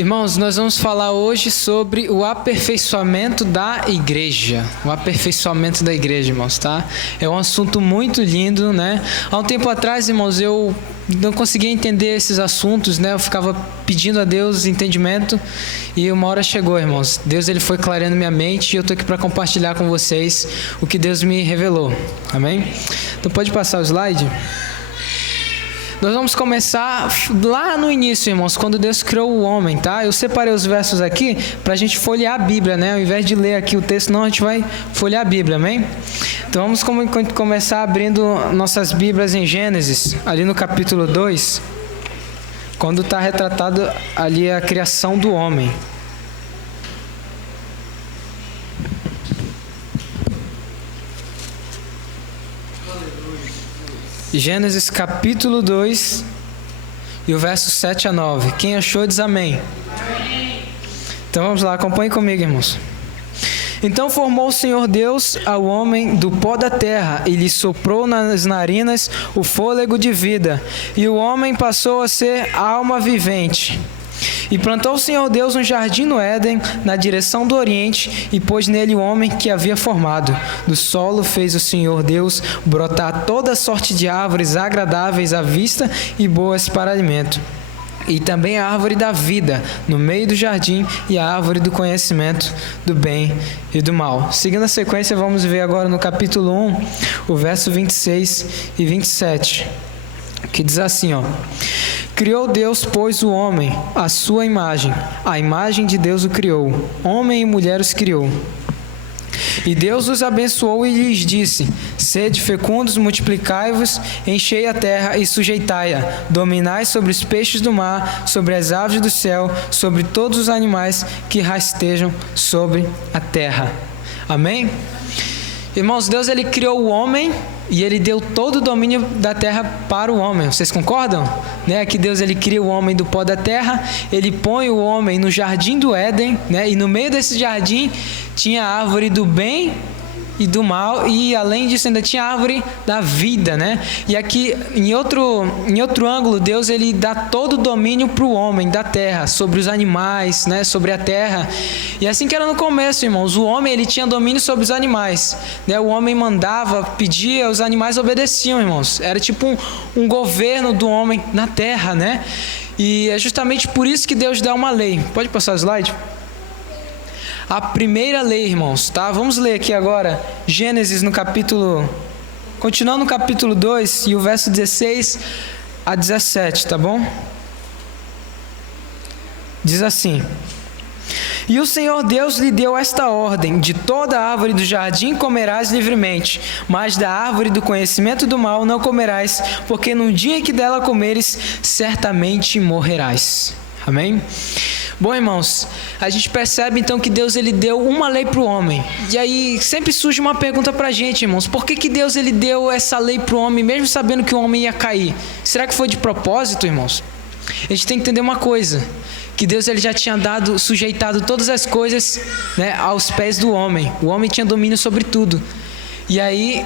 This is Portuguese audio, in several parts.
Irmãos, nós vamos falar hoje sobre o aperfeiçoamento da igreja. O aperfeiçoamento da igreja, irmãos, tá? É um assunto muito lindo, né? Há um tempo atrás, irmãos, eu não conseguia entender esses assuntos, né? Eu ficava pedindo a Deus entendimento e uma hora chegou, irmãos. Deus, ele foi clareando minha mente e eu tô aqui para compartilhar com vocês o que Deus me revelou. Amém? Então pode passar o slide? Nós vamos começar lá no início, irmãos, quando Deus criou o homem, tá? Eu separei os versos aqui para a gente folhear a Bíblia, né? Ao invés de ler aqui o texto, não, a gente vai folhear a Bíblia, amém? Então vamos começar abrindo nossas Bíblias em Gênesis, ali no capítulo 2, quando está retratado ali a criação do homem. Gênesis capítulo 2 e o verso 7 a 9. Quem achou diz amém. Amém. Então vamos lá, acompanhe comigo, irmãos. Então formou o Senhor Deus ao homem do pó da terra e lhe soprou nas narinas o fôlego de vida, e o homem passou a ser alma vivente. E plantou o Senhor Deus um jardim no Éden, na direção do Oriente, e pôs nele o homem que havia formado. Do solo fez o Senhor Deus brotar toda sorte de árvores agradáveis à vista e boas para alimento. E também a árvore da vida no meio do jardim e a árvore do conhecimento do bem e do mal. Seguindo a sequência, vamos ver agora no capítulo 1, o verso 26 e 27, que diz assim, ó: Criou Deus, pois, o homem, à sua imagem. A imagem de Deus o criou. Homem e mulher os criou. E Deus os abençoou e lhes disse: Sede fecundos, multiplicai-vos, enchei a terra e sujeitai-a. Dominai sobre os peixes do mar, sobre as aves do céu, sobre todos os animais que rastejam sobre a terra. Amém? Irmãos, Deus, ele criou o homem e ele deu todo o domínio da terra para o homem. Vocês concordam? Né? Que Deus, ele cria o homem do pó da terra, ele põe o homem no jardim do Éden, né? E no meio desse jardim tinha a árvore do bem e do mal, e além disso ainda tinha a árvore da vida, né? E aqui, em outro ângulo, Deus, ele dá todo o domínio para o homem da terra, sobre os animais, né? Sobre a terra. E assim que era no começo, irmãos, o homem, ele tinha domínio sobre os animais, né? O homem mandava, pedia, os animais obedeciam, irmãos. Era tipo um governo do homem na terra, né? E é justamente por isso que Deus dá uma lei. Pode passar o slide? A primeira lei, irmãos, tá? Vamos ler aqui agora, Gênesis no capítulo... Continuando no capítulo 2 e o verso 16 a 17, tá bom? Diz assim: E o Senhor Deus lhe deu esta ordem: De toda a árvore do jardim comerás livremente, mas da árvore do conhecimento do mal não comerás, porque no dia em que dela comeres, certamente morrerás. Amém? Bom, irmãos, a gente percebe então que Deus, ele deu uma lei para o homem. E aí sempre surge uma pergunta para a gente, irmãos: por que Deus, ele deu essa lei para o homem, mesmo sabendo que o homem ia cair? Será que foi de propósito, irmãos? A gente tem que entender uma coisa: que Deus, ele já tinha sujeitado todas as coisas, né, aos pés do homem. O homem tinha domínio sobre tudo. E aí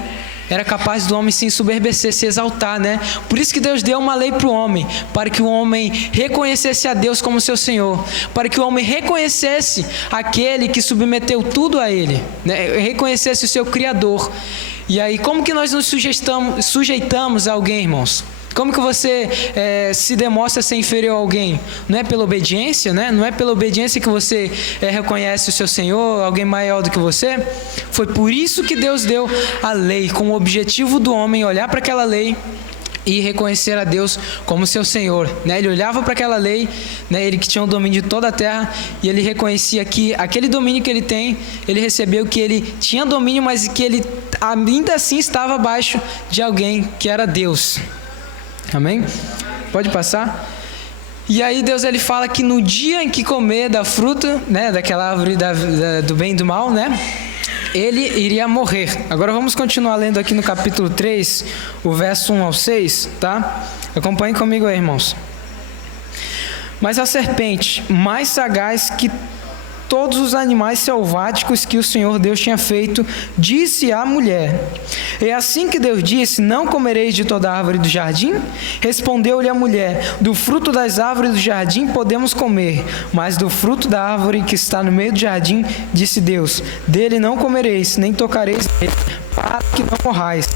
era capaz do homem se ensoberbecer, se exaltar, né? Por isso que Deus deu uma lei para o homem, para que o homem reconhecesse a Deus como seu Senhor, para que o homem reconhecesse aquele que submeteu tudo a ele, né? Reconhecesse o seu Criador. E aí, como que nós nos sujeitamos a alguém, irmãos? Como que você se demonstra ser inferior a alguém? Não é pela obediência, né? Não é pela obediência que você reconhece o seu Senhor, alguém maior do que você? Foi por isso que Deus deu a lei, com o objetivo do homem olhar para aquela lei e reconhecer a Deus como seu Senhor, né? Ele olhava para aquela lei, né? Ele que tinha o domínio de toda a terra, e ele reconhecia que aquele domínio que ele tem, ele recebeu que ele tinha domínio, mas que ele ainda assim estava abaixo de alguém que era Deus. Amém? Pode passar? E aí Deus, ele fala que no dia em que comer da fruta, né, daquela árvore do bem e do mal, né, ele iria morrer. Agora vamos continuar lendo aqui no capítulo 3, o verso 1 ao 6, tá? Acompanhem comigo aí, irmãos. Mas a serpente, mais sagaz que todos os animais selváticos que o Senhor Deus tinha feito, disse à mulher: é assim que Deus disse: não comereis de toda árvore do jardim? Respondeu-lhe a mulher: do fruto das árvores do jardim podemos comer, mas do fruto da árvore que está no meio do jardim, disse Deus: dele não comereis, nem tocareis nele, para que não morrais.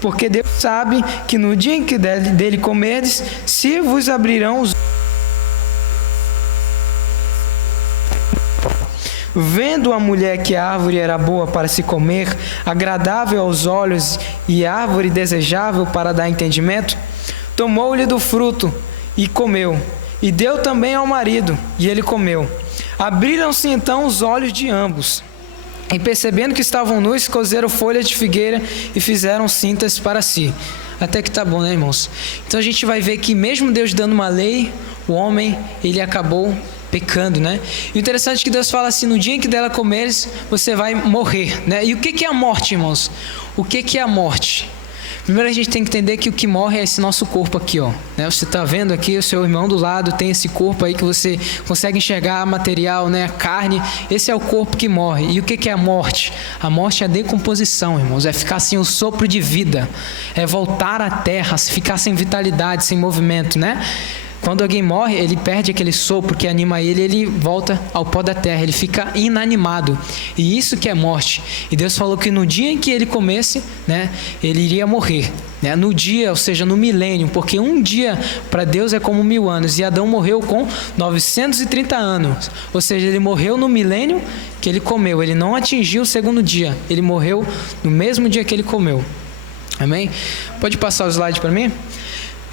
Porque Deus sabe que no dia em que dele comerdes, se vos abrirão os olhos. Vendo a mulher que a árvore era boa para se comer, agradável aos olhos e árvore desejável para dar entendimento, tomou-lhe do fruto e comeu, e deu também ao marido, e ele comeu. Abriram-se então os olhos de ambos, e percebendo que estavam nus, coseram folhas de figueira e fizeram cintas para si. Até que tá bom, né, irmãos? Então a gente vai ver que mesmo Deus dando uma lei, o homem, ele acabou pecando, né? E o interessante é que Deus fala assim: no dia em que dela comeres, você vai morrer, né? E o que é a morte, irmãos? O que é a morte? Primeiro a gente tem que entender que o que morre é esse nosso corpo aqui, ó, né? Você está vendo aqui o seu irmão do lado, tem esse corpo aí que você consegue enxergar material, né? A carne, esse é o corpo que morre. E o que é a morte? A morte é a decomposição, irmãos, é ficar sem o sopro de vida, é voltar à terra, ficar sem vitalidade, sem movimento, né? Quando alguém morre, ele perde aquele sopro que anima ele, ele volta ao pó da terra, ele fica inanimado. E isso que é morte. E Deus falou que no dia em que ele comesse, né, ele iria morrer. Né? No dia, ou seja, no milênio, porque um dia para Deus é como 1000 anos. E Adão morreu com 930 anos. Ou seja, ele morreu no milênio que ele comeu. Ele não atingiu o segundo dia. Ele morreu no mesmo dia que ele comeu. Amém? Pode passar o slide para mim?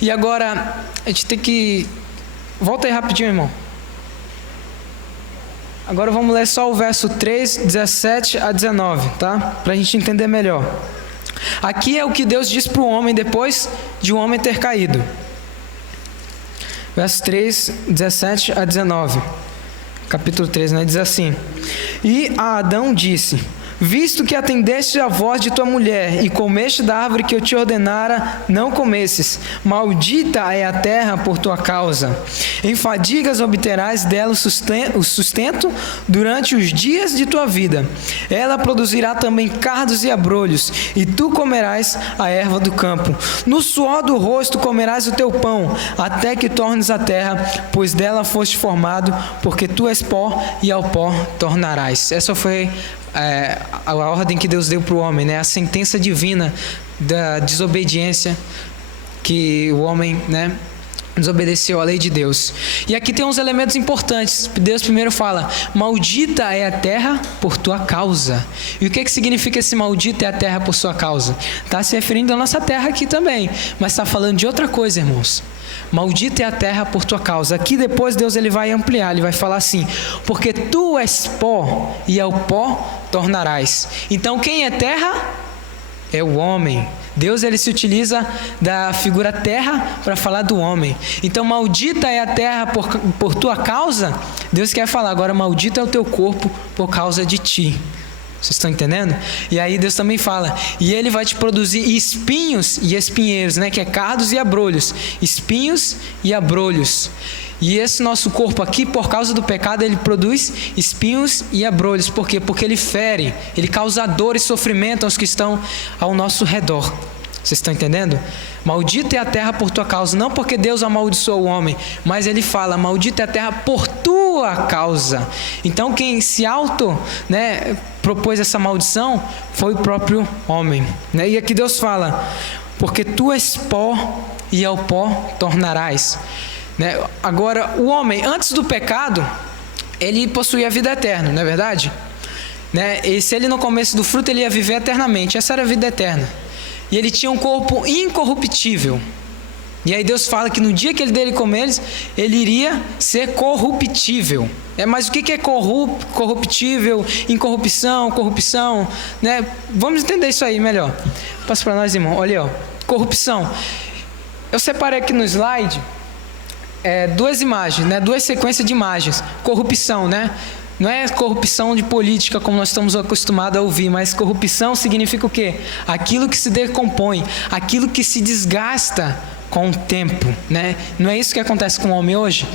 E agora, a gente tem que... Volta aí rapidinho, irmão. Agora vamos ler só o verso 3, 17 a 19, tá? Para a gente entender melhor. Aqui é o que Deus diz para o homem depois de o homem ter caído. Verso 3, 17 a 19. Capítulo 3, né? Diz assim: e a Adão disse: visto que atendeste à voz de tua mulher e comeste da árvore que eu te ordenara, não comesses, maldita é a terra por tua causa. Em fadigas obterás dela o sustento durante os dias de tua vida. Ela produzirá também cardos e abrolhos, e tu comerás a erva do campo. No suor do rosto comerás o teu pão, até que tornes a terra, pois dela foste formado, porque tu és pó e ao pó tornarás. Essa foi a ordem que Deus deu para o homem, né? A sentença divina da desobediência, que o homem, né, desobedeceu à lei de Deus. E aqui tem uns elementos importantes. Deus primeiro fala: maldita é a terra por tua causa. E o que significa esse maldita é a terra por sua causa? Está se referindo à nossa terra aqui também, mas está falando de outra coisa, irmãos. Maldita é a terra por tua causa. Aqui depois Deus ele vai ampliar, ele vai falar assim: porque tu és pó e ao pó tornarás. Então quem é terra? É o homem. Deus ele se utiliza da figura terra para falar do homem. Então maldita é a terra por tua causa. Deus quer falar agora: maldito é o teu corpo por causa de ti. Vocês estão entendendo? E aí Deus também fala: e ele vai te produzir espinhos e espinheiros, né? Que é cardos e abrolhos. Espinhos e abrolhos. E esse nosso corpo aqui, por causa do pecado, ele produz espinhos e abrolhos. Por quê? Porque ele fere, ele causa dor e sofrimento aos que estão ao nosso redor. Vocês estão entendendo? Maldita é a terra por tua causa. Não porque Deus amaldiçoou o homem, mas ele fala: maldita é a terra por tua causa. Então quem se propôs essa maldição foi o próprio homem, né? E aqui Deus fala: porque tu és pó e ao pó tornarás. Né? Agora, o homem, antes do pecado, ele possuía a vida eterna, não é verdade? Né? E se ele não comesse do fruto, ele ia viver eternamente. Essa era a vida eterna. E ele tinha um corpo incorruptível. E aí Deus fala que no dia que ele dele comer, ele iria ser corruptível. Mas o que é corruptível, incorrupção, corrupção? Né? Vamos entender isso aí melhor. Passa para nós, irmão. Olha aí, ó. Corrupção. Eu separei aqui no slide duas imagens, né? Duas sequências de imagens. Corrupção, né? Não é corrupção de política como nós estamos acostumados a ouvir, mas corrupção significa o quê? Aquilo que se decompõe, aquilo que se desgasta com o tempo, né? Não é isso que acontece com o homem hoje,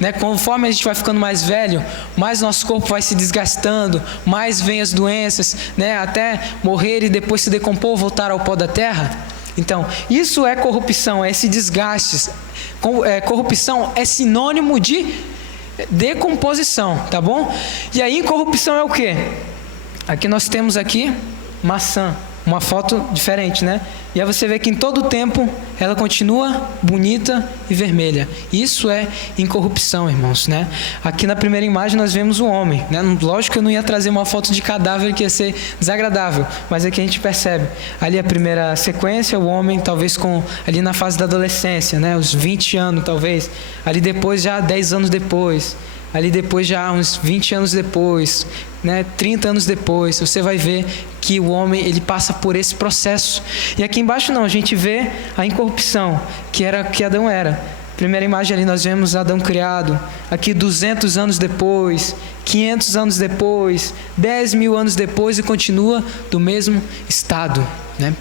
né? Conforme a gente vai ficando mais velho, mais nosso corpo vai se desgastando, mais vem as doenças, né? Até morrer e depois se decompor, voltar ao pó da terra. Então, isso é corrupção, é esse desgaste. Corrupção é sinônimo de decomposição, tá bom? E aí, incorrupção é o quê? Aqui nós temos maçã. Uma foto diferente, né? E aí você vê que em todo o tempo ela continua bonita e vermelha. Isso é incorrupção, irmãos, né? Aqui na primeira imagem nós vemos o homem, né? Lógico que eu não ia trazer uma foto de cadáver que ia ser desagradável, mas aqui a gente percebe. Ali a primeira sequência, o homem talvez ali na fase da adolescência, né? Os 20 anos talvez. Ali depois já 10 anos depois. Ali depois já uns 20 anos depois, né, 30 anos depois, você vai ver que o homem ele passa por esse processo. E aqui embaixo não, a gente vê a incorrupção, que era que Adão era. Primeira imagem ali nós vemos Adão criado, aqui 200 anos depois, 500 anos depois, 10.000 anos depois e continua do mesmo estado, né?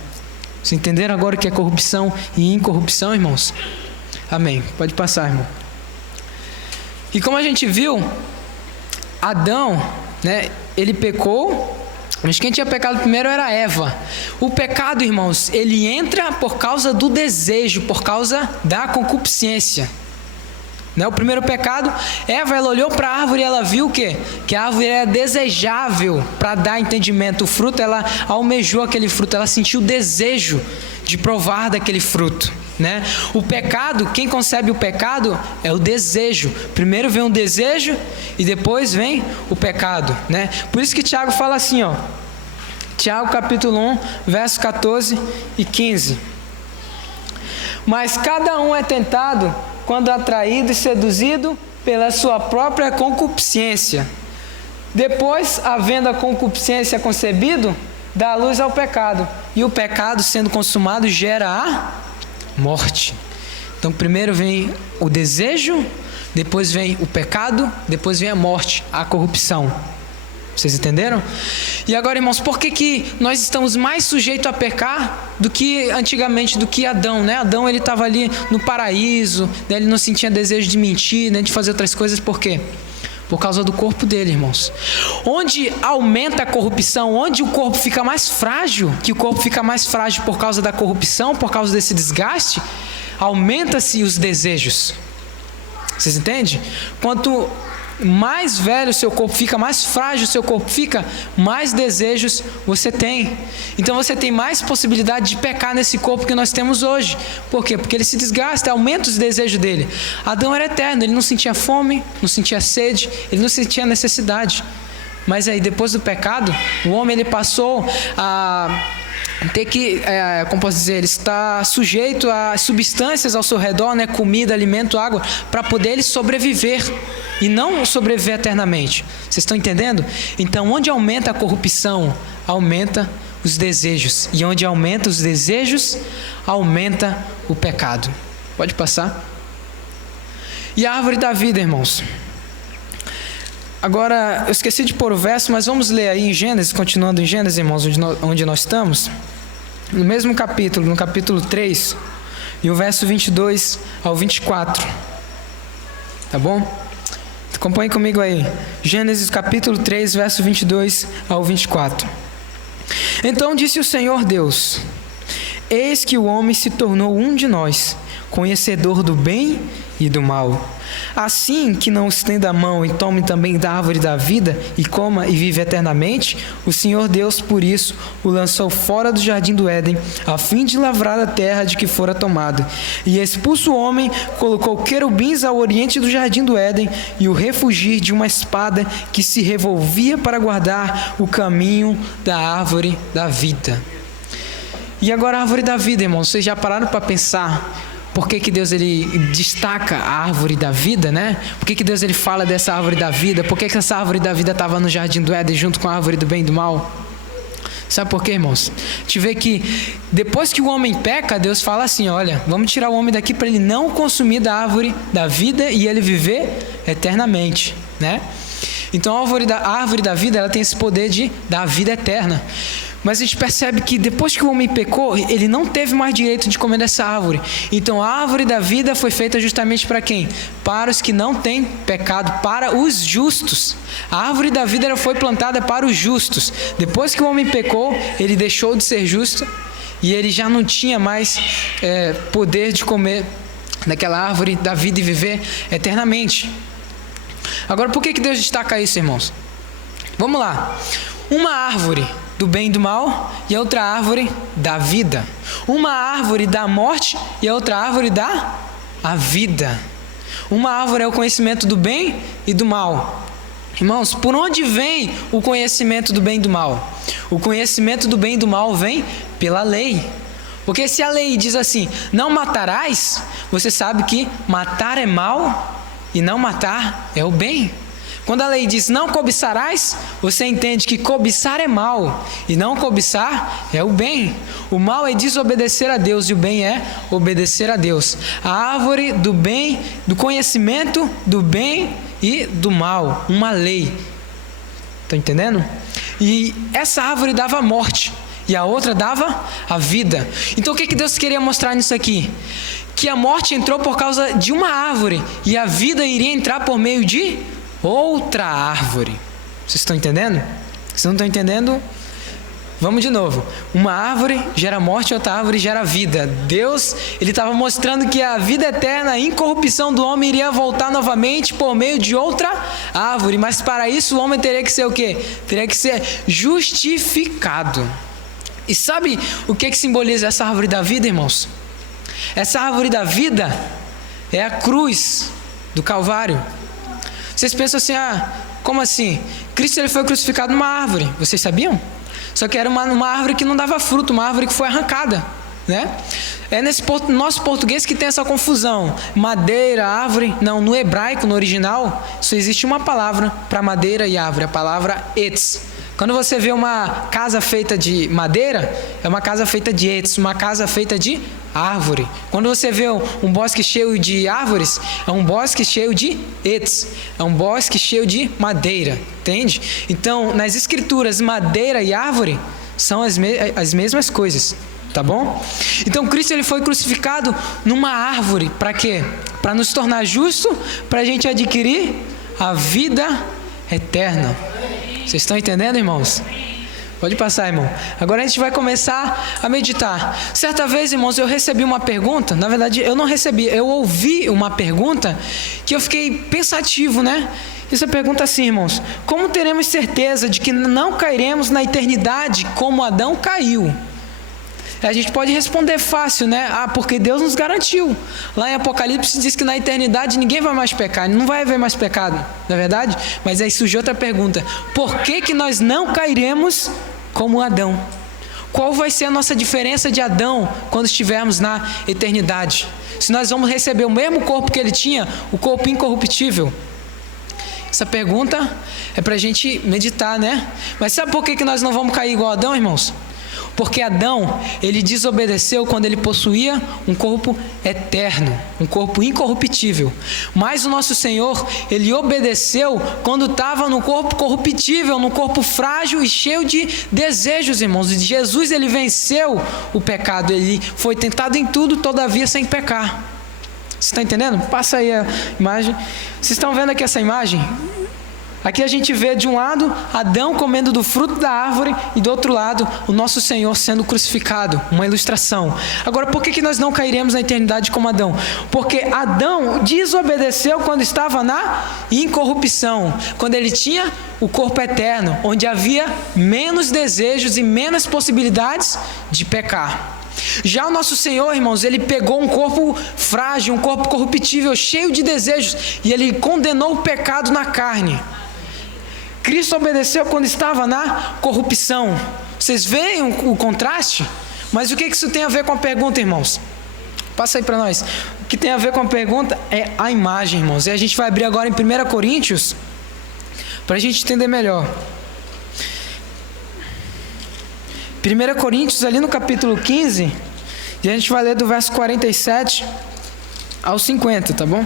Vocês entenderam agora o que é corrupção e incorrupção, irmãos? Amém. Pode passar, irmão. E como a gente viu, Adão, né, ele pecou, mas quem tinha pecado primeiro era Eva. O pecado, irmãos, ele entra por causa do desejo, por causa da concupiscência. Né? O primeiro pecado, Eva, ela olhou para a árvore e ela viu o quê? Que a árvore era desejável para dar entendimento. O fruto, ela almejou aquele fruto, ela sentiu o desejo de provar daquele fruto. Né? O pecado, quem concebe o pecado é o desejo. Primeiro vem o desejo e depois vem o pecado, né? Por isso que Tiago fala assim, ó, Tiago capítulo 1, verso 14 e 15. Mas cada um é tentado quando atraído e seduzido pela sua própria concupiscência. Depois, havendo a concupiscência concebido, dá luz ao pecado. E o pecado, sendo consumado, gera a morte. Então primeiro vem o desejo, depois vem o pecado, depois vem a morte, a corrupção. Vocês entenderam? E agora, irmãos, por que nós estamos mais sujeitos a pecar do que antigamente, do que Adão, né? Adão, ele estava ali no paraíso, né? Ele não sentia desejo de mentir, né? De fazer outras coisas, por quê? Por causa do corpo dele, irmãos. Onde aumenta a corrupção, onde o corpo fica mais frágil, que o corpo fica mais frágil por causa da corrupção, por causa desse desgaste, aumenta-se os desejos. Vocês entendem? Quanto mais velho o seu corpo fica, mais frágil o seu corpo fica, mais desejos você tem. Então você tem mais possibilidade de pecar nesse corpo que nós temos hoje. Por quê? Porque ele se desgasta, aumenta os desejos dele. Adão era eterno, ele não sentia fome, não sentia sede, ele não sentia necessidade. Mas aí depois do pecado, o homem ele passou a ter que, como posso dizer, ele está sujeito a substâncias ao seu redor, né? Comida, alimento, água, para poder ele sobreviver e não sobreviver eternamente. Vocês estão entendendo? Então, onde aumenta a corrupção, aumenta os desejos. E onde aumenta os desejos, aumenta o pecado. Pode passar. E a árvore da vida, irmãos. Agora, eu esqueci de pôr o verso, mas vamos ler aí em Gênesis, continuando em Gênesis, irmãos, onde nós estamos. No mesmo capítulo, no capítulo 3, e o verso 22 ao 24. Tá bom? Acompanhe comigo aí. Gênesis capítulo 3, verso 22 ao 24. Então disse o Senhor Deus: Eis que o homem se tornou um de nós, conhecedor do bem e do mal. Assim que não estenda a mão e tome também da árvore da vida e coma e vive eternamente, o Senhor Deus por isso o lançou fora do jardim do Éden, a fim de lavrar a terra de que fora tomado. E expulso o homem, colocou querubins ao oriente do jardim do Éden e o refugir de uma espada que se revolvia para guardar o caminho da árvore da vida. E agora a árvore da vida, irmãos, vocês já pararam para pensar por que Deus ele destaca a árvore da vida, né? Por que Deus ele fala dessa árvore da vida? Por que essa árvore da vida estava no jardim do Éden junto com a árvore do bem e do mal? Sabe por quê, irmãos? A gente vê que depois que o homem peca, Deus fala assim, olha, vamos tirar o homem daqui para ele não consumir da árvore da vida e ele viver eternamente, né? Então a árvore da vida ela tem esse poder de dar vida eterna. Mas a gente percebe que depois que o homem pecou, ele não teve mais direito de comer dessa árvore. Então a árvore da vida foi feita justamente para quem? Para os que não têm pecado, para os justos. A árvore da vida foi plantada para os justos. Depois que o homem pecou, ele deixou de ser justo e ele já não tinha mais poder de comer daquela árvore da vida e viver eternamente. Agora, por que Deus destaca isso, irmãos? Vamos lá. Uma árvore do bem e do mal e a outra árvore da vida. Uma árvore da morte e a outra árvore da vida. Uma árvore é o conhecimento do bem e do mal. Irmãos, por onde vem o conhecimento do bem e do mal? O conhecimento do bem e do mal vem pela lei. Porque se a lei diz assim, não matarás, você sabe que matar é mal e não matar é o bem. Quando a lei diz não cobiçarás, você entende que cobiçar é mal e não cobiçar é o bem. O mal é desobedecer a Deus e o bem é obedecer a Deus. A árvore do bem, do conhecimento do bem e do mal, uma lei. Está entendendo? E essa árvore dava a morte e a outra dava a vida. Então o que Deus queria mostrar nisso aqui? Que a morte entrou por causa de uma árvore e a vida iria entrar por meio de outra árvore. Vocês estão entendendo? Se não estão entendendo, vamos de novo. Uma árvore gera morte, outra árvore gera vida. Deus, ele estava mostrando que a vida eterna, a incorrupção do homem iria voltar novamente por meio de outra árvore. Mas para isso o homem teria que ser o quê? Teria que ser justificado. E sabe o que simboliza essa árvore da vida, irmãos? Essa árvore da vida é a cruz do Calvário. Vocês pensam assim, como assim? Cristo ele foi crucificado numa árvore, vocês sabiam? Só que era uma árvore que não dava fruto, uma árvore que foi arrancada, né? É nesse nosso português que tem essa confusão. Madeira, árvore, não, no hebraico, no original, só existe uma palavra para madeira e árvore, a palavra etz. Quando você vê uma casa feita de madeira, é uma casa feita de etz, uma casa feita de árvore. Quando você vê um bosque cheio de árvores, é um bosque cheio de etz, é um bosque cheio de madeira, entende? Então, nas escrituras, madeira e árvore são as mesmas coisas, tá bom? Então, Cristo ele foi crucificado numa árvore, para quê? Para nos tornar justo, para a gente adquirir a vida eterna. Vocês estão entendendo, irmãos? Pode passar, irmão. Agora a gente vai começar a meditar. Certa vez, irmãos, eu recebi uma pergunta. Na verdade, eu não recebi. Eu ouvi uma pergunta que eu fiquei pensativo, né? Essa pergunta assim, irmãos. Como teremos certeza de que não cairemos na eternidade como Adão caiu? A gente pode responder fácil, né? Porque Deus nos garantiu. Lá em Apocalipse diz que na eternidade ninguém vai mais pecar, não vai haver mais pecado, não é verdade? Mas aí surge outra pergunta: por que nós não cairemos como Adão? Qual vai ser a nossa diferença de Adão quando estivermos na eternidade? Se nós vamos receber o mesmo corpo que ele tinha, o corpo incorruptível? Essa pergunta é para a gente meditar, né? Mas sabe por que nós não vamos cair igual Adão, irmãos? Porque Adão, ele desobedeceu quando ele possuía um corpo eterno, um corpo incorruptível. Mas o nosso Senhor, ele obedeceu quando estava no corpo corruptível, no corpo frágil e cheio de desejos, irmãos. E Jesus, ele venceu o pecado, ele foi tentado em tudo, todavia sem pecar. Você está entendendo? Passa aí a imagem. Vocês estão vendo aqui essa imagem? Aqui a gente vê de um lado Adão comendo do fruto da árvore e do outro lado o nosso Senhor sendo crucificado, uma ilustração. Agora, por que nós não cairemos na eternidade como Adão? Porque Adão desobedeceu quando estava na incorrupção, quando ele tinha o corpo eterno, onde havia menos desejos e menos possibilidades de pecar. Já o nosso Senhor, irmãos, ele pegou um corpo frágil, um corpo corruptível, cheio de desejos, e ele condenou o pecado na carne. Cristo obedeceu quando estava na corrupção. Vocês veem o contraste? Mas o que isso tem a ver com a pergunta, irmãos? Passa aí para nós. O que tem a ver com a pergunta é a imagem, irmãos. E a gente vai abrir agora em 1 Coríntios, para a gente entender melhor. 1 Coríntios, ali no capítulo 15, e a gente vai ler do verso 47 ao 50, tá bom?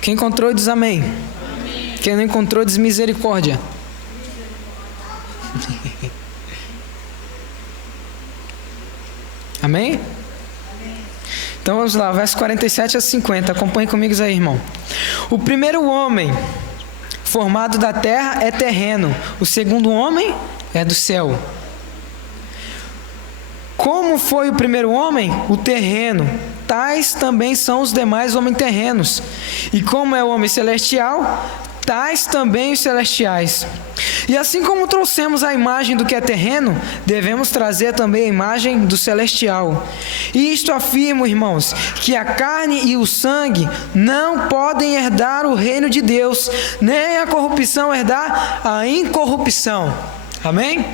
Quem encontrou diz amém. Quem não encontrou diz misericórdia. Amém? Então vamos lá, verso 47 a 50. Acompanhe comigo aí, irmão. O primeiro homem formado da terra é terreno. O segundo homem é do céu. Como foi o primeiro homem? O terreno. Tais também são os demais homens terrenos. E como é o homem celestial, tais também os celestiais. E assim como trouxemos a imagem do que é terreno, devemos trazer também a imagem do celestial. E isto afirmo, irmãos, que a carne e o sangue não podem herdar o reino de Deus, nem a corrupção herdar a incorrupção. Amém?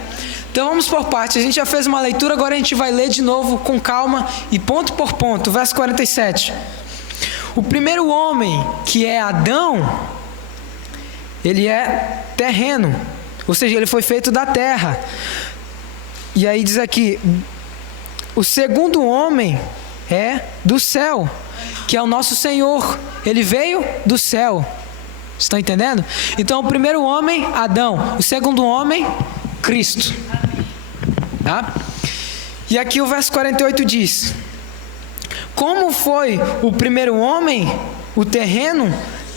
Então vamos por partes. A gente já fez uma leitura, agora a gente vai ler de novo com calma e ponto por ponto. Verso 47. O primeiro homem, que é Adão, ele é terreno, ou seja, ele foi feito da terra. E aí diz aqui, o segundo homem é do céu, que é o nosso Senhor. Ele veio do céu. Estão entendendo? Então o primeiro homem, Adão. O segundo homem, Cristo. Tá? E aqui o verso 48 diz: como foi o primeiro homem, o terreno,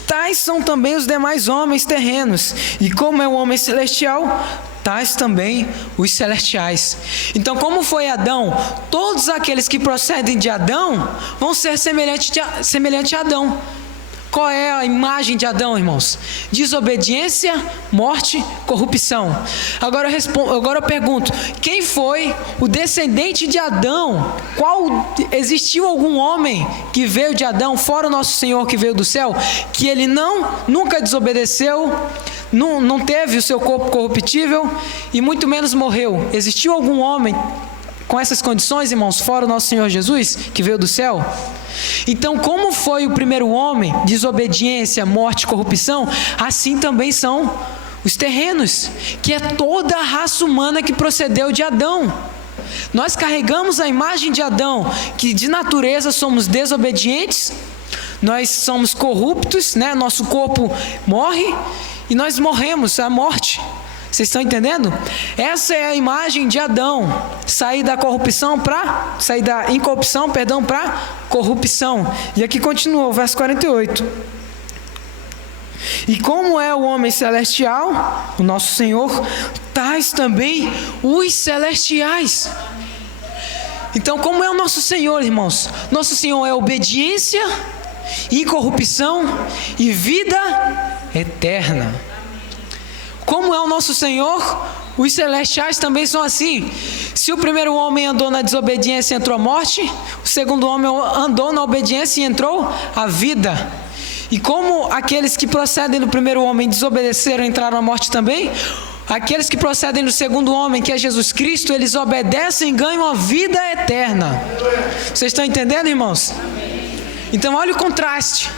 tais são também os demais homens terrenos. E como é o homem celestial, tais também os celestiais. Então, como foi Adão, todos aqueles que procedem de Adão vão ser semelhante a Adão. Qual é a imagem de Adão, irmãos? Desobediência, morte, corrupção. Agora eu pergunto, quem foi o descendente de Adão? Existiu algum homem que veio de Adão, fora o nosso Senhor que veio do céu, que ele nunca desobedeceu, não teve o seu corpo corruptível e muito menos morreu? Existiu algum homem com essas condições, irmãos, fora o nosso Senhor Jesus que veio do céu? Então, como foi o primeiro homem, desobediência, morte, corrupção, assim também são os terrenos, que é toda a raça humana que procedeu de Adão. Nós carregamos a imagem de Adão, que de natureza somos desobedientes, nós somos corruptos, né? Nosso corpo morre e nós morremos, a morte. Vocês estão entendendo? Essa é a imagem de Adão, sair da incorrupção para corrupção. E aqui continua o verso 48. E como é o homem celestial, o nosso Senhor, tais também os celestiais. Então, como é o nosso Senhor, irmãos? Nosso Senhor é obediência, incorrupção e vida eterna. Como é o nosso Senhor, os celestiais também são assim. Se o primeiro homem andou na desobediência e entrou a morte, o segundo homem andou na obediência e entrou a vida. E como aqueles que procedem do primeiro homem desobedeceram e entraram à morte também, aqueles que procedem do segundo homem, que é Jesus Cristo, eles obedecem e ganham a vida eterna. Vocês estão entendendo, irmãos? Então olha o contraste.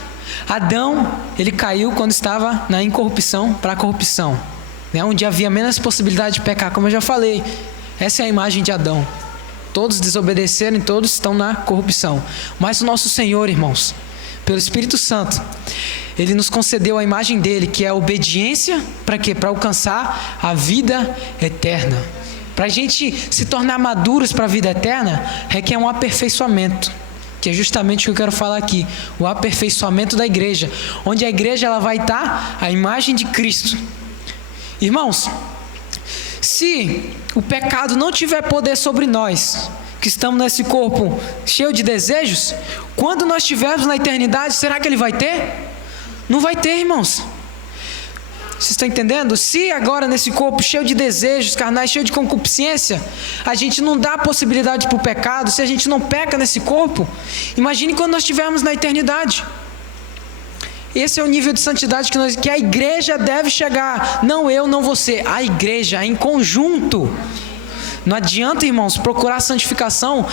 Adão, ele caiu quando estava na incorrupção para a corrupção, né? Onde havia menos possibilidade de pecar, como eu já falei. Essa é a imagem de Adão. Todos desobedeceram e todos estão na corrupção. Mas o nosso Senhor, irmãos, pelo Espírito Santo, Ele nos concedeu a imagem dele, que é a obediência, para quê? Para alcançar a vida eterna. Para a gente se tornar maduros para a vida eterna, requer um aperfeiçoamento, que é justamente o que eu quero falar aqui, o aperfeiçoamento da igreja, onde a igreja ela vai estar a imagem de Cristo. Irmãos, se o pecado não tiver poder sobre nós, que estamos nesse corpo cheio de desejos, quando nós estivermos na eternidade, será que ele vai ter? Não vai ter, irmãos. Vocês estão entendendo? Se agora nesse corpo cheio de desejos carnais, cheio de concupiscência, a gente não dá possibilidade para o pecado, se a gente não peca nesse corpo, imagine quando nós estivermos na eternidade. Esse é o nível de santidade que a igreja deve chegar. Não eu, não você. A igreja, em conjunto. Não adianta, irmãos, procurar santificação,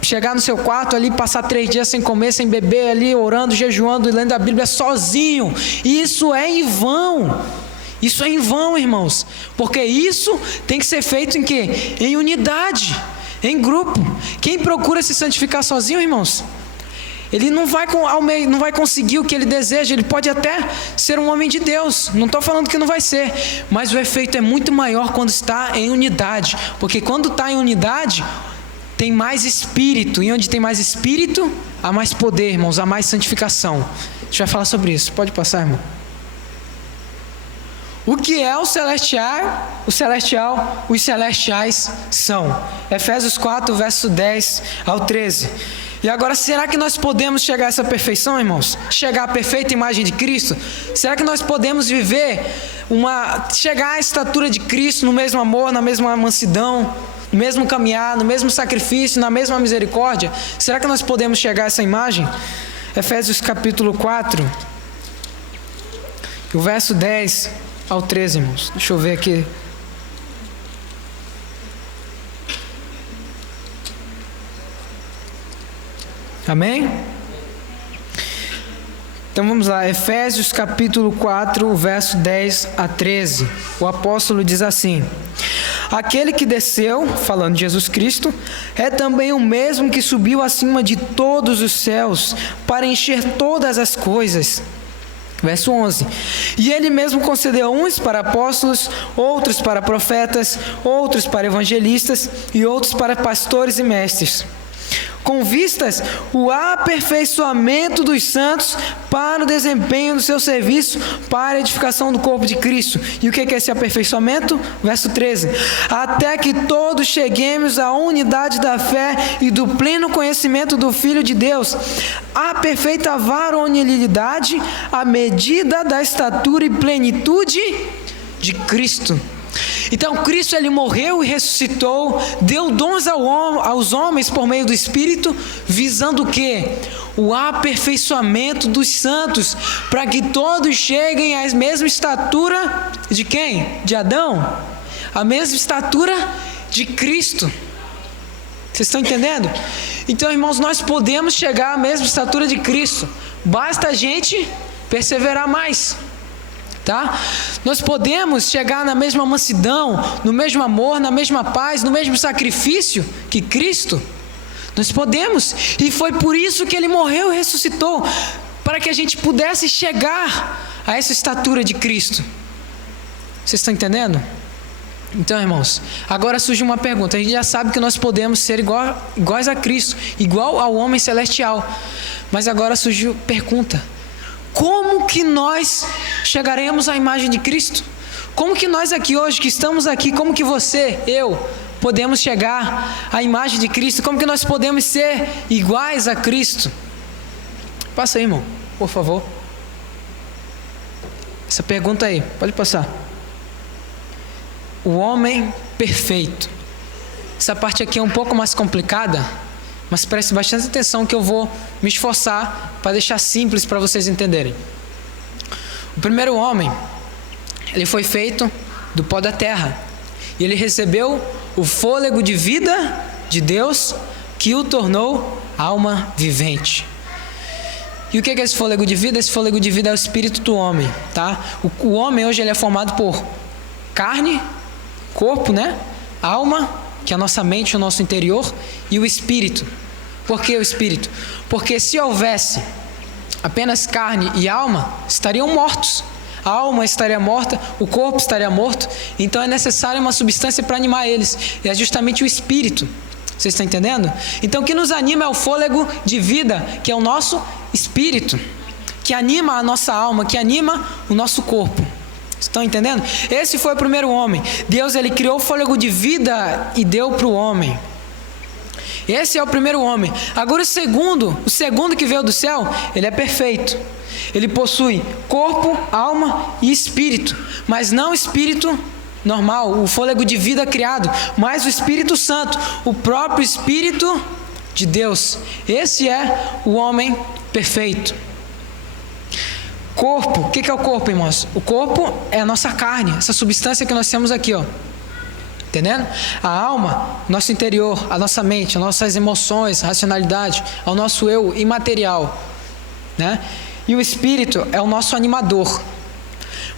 chegar no seu quarto ali, passar 3 dias sem comer, sem beber ali, orando, jejuando e lendo a Bíblia sozinho. Isso é em vão. Isso é em vão, irmãos. Porque isso tem que ser feito em quê? Em unidade, em grupo. Quem procura se santificar sozinho, irmãos, Ele não vai conseguir o que ele deseja. Ele pode até ser um homem de Deus. Não estou falando que não vai ser. Mas o efeito é muito maior quando está em unidade. Porque quando está em unidade, tem mais espírito. E onde tem mais espírito, há mais poder, irmãos. Há mais santificação. A gente vai falar sobre isso. Pode passar, irmão. O que é o celestial? Os celestiais são. Efésios 4, verso 10 ao 13. E agora, será que nós podemos chegar a essa perfeição, irmãos? Chegar à perfeita imagem de Cristo? Será que nós podemos chegar à estatura de Cristo no mesmo amor, na mesma mansidão, no mesmo caminhar, no mesmo sacrifício, na mesma misericórdia? Será que nós podemos chegar a essa imagem? Efésios capítulo 4, o verso 10 ao 13, irmãos. Deixa eu ver aqui. Amém? Então vamos lá, Efésios capítulo 4, verso 10 a 13. O apóstolo diz assim: aquele que desceu, falando de Jesus Cristo, é também o mesmo que subiu acima de todos os céus, para encher todas as coisas. Verso 11: e ele mesmo concedeu uns para apóstolos, outros para profetas, outros para evangelistas e outros para pastores e mestres, com vistas o aperfeiçoamento dos santos para o desempenho do seu serviço, para a edificação do corpo de Cristo. E o que é esse aperfeiçoamento? Verso 13: até que todos cheguemos à unidade da fé e do pleno conhecimento do Filho de Deus, à perfeita varonilidade, à medida da estatura e plenitude de Cristo. Então Cristo, ele morreu e ressuscitou, deu dons aos homens por meio do Espírito, visando o quê? O aperfeiçoamento dos santos, para que todos cheguem à mesma estatura de quem? De Adão? A mesma estatura de Cristo. Vocês estão entendendo? Então, irmãos, nós podemos chegar à mesma estatura de Cristo, basta a gente perseverar mais. Tá? Nós podemos chegar na mesma mansidão, no mesmo amor, na mesma paz, no mesmo sacrifício que Cristo. Nós podemos, e foi por isso que ele morreu e ressuscitou, para que a gente pudesse chegar a essa estatura de Cristo. Vocês estão entendendo? Então, irmãos, agora surge uma pergunta. A gente já sabe que nós podemos ser iguais a Cristo, igual ao homem celestial, mas agora surge a pergunta: como que nós chegaremos à imagem de Cristo? Como que nós aqui hoje, que estamos aqui, como que você, eu, podemos chegar à imagem de Cristo? Como que nós podemos ser iguais a Cristo? Passa aí, irmão, por favor. Essa pergunta aí, pode passar. O homem perfeito. Essa parte aqui é um pouco mais complicada, mas preste bastante atenção que eu vou me esforçar para deixar simples para vocês entenderem. O primeiro homem, ele foi feito do pó da terra. E ele recebeu o fôlego de vida de Deus, que o tornou alma vivente. E o que é esse fôlego de vida? Esse fôlego de vida é o espírito do homem, tá? O homem hoje ele é formado por carne, corpo, né? Alma, que é a nossa mente, o nosso interior, e o espírito. Por que o espírito? Porque se houvesse apenas carne e alma, estariam mortos. A alma estaria morta, o corpo estaria morto, então é necessária uma substância para animar eles, e é justamente o espírito. Vocês estão entendendo? Então o que nos anima é o fôlego de vida, que é o nosso espírito, que anima a nossa alma, que anima o nosso corpo. Estão entendendo? Esse foi o primeiro homem. Deus, ele criou o fôlego de vida e deu para o homem. Esse é o primeiro homem. Agora o segundo que veio do céu, ele é perfeito. Ele possui corpo, alma e espírito, mas não o espírito normal, o fôlego de vida criado, mas o Espírito Santo, o próprio Espírito de Deus. Esse é o homem perfeito. Corpo, o que é o corpo, irmãos? O corpo é a nossa carne, essa substância que nós temos aqui, ó. Entendendo? A alma, nosso interior, a nossa mente, as nossas emoções, racionalidade, é o nosso eu imaterial, né? E o espírito é o nosso animador.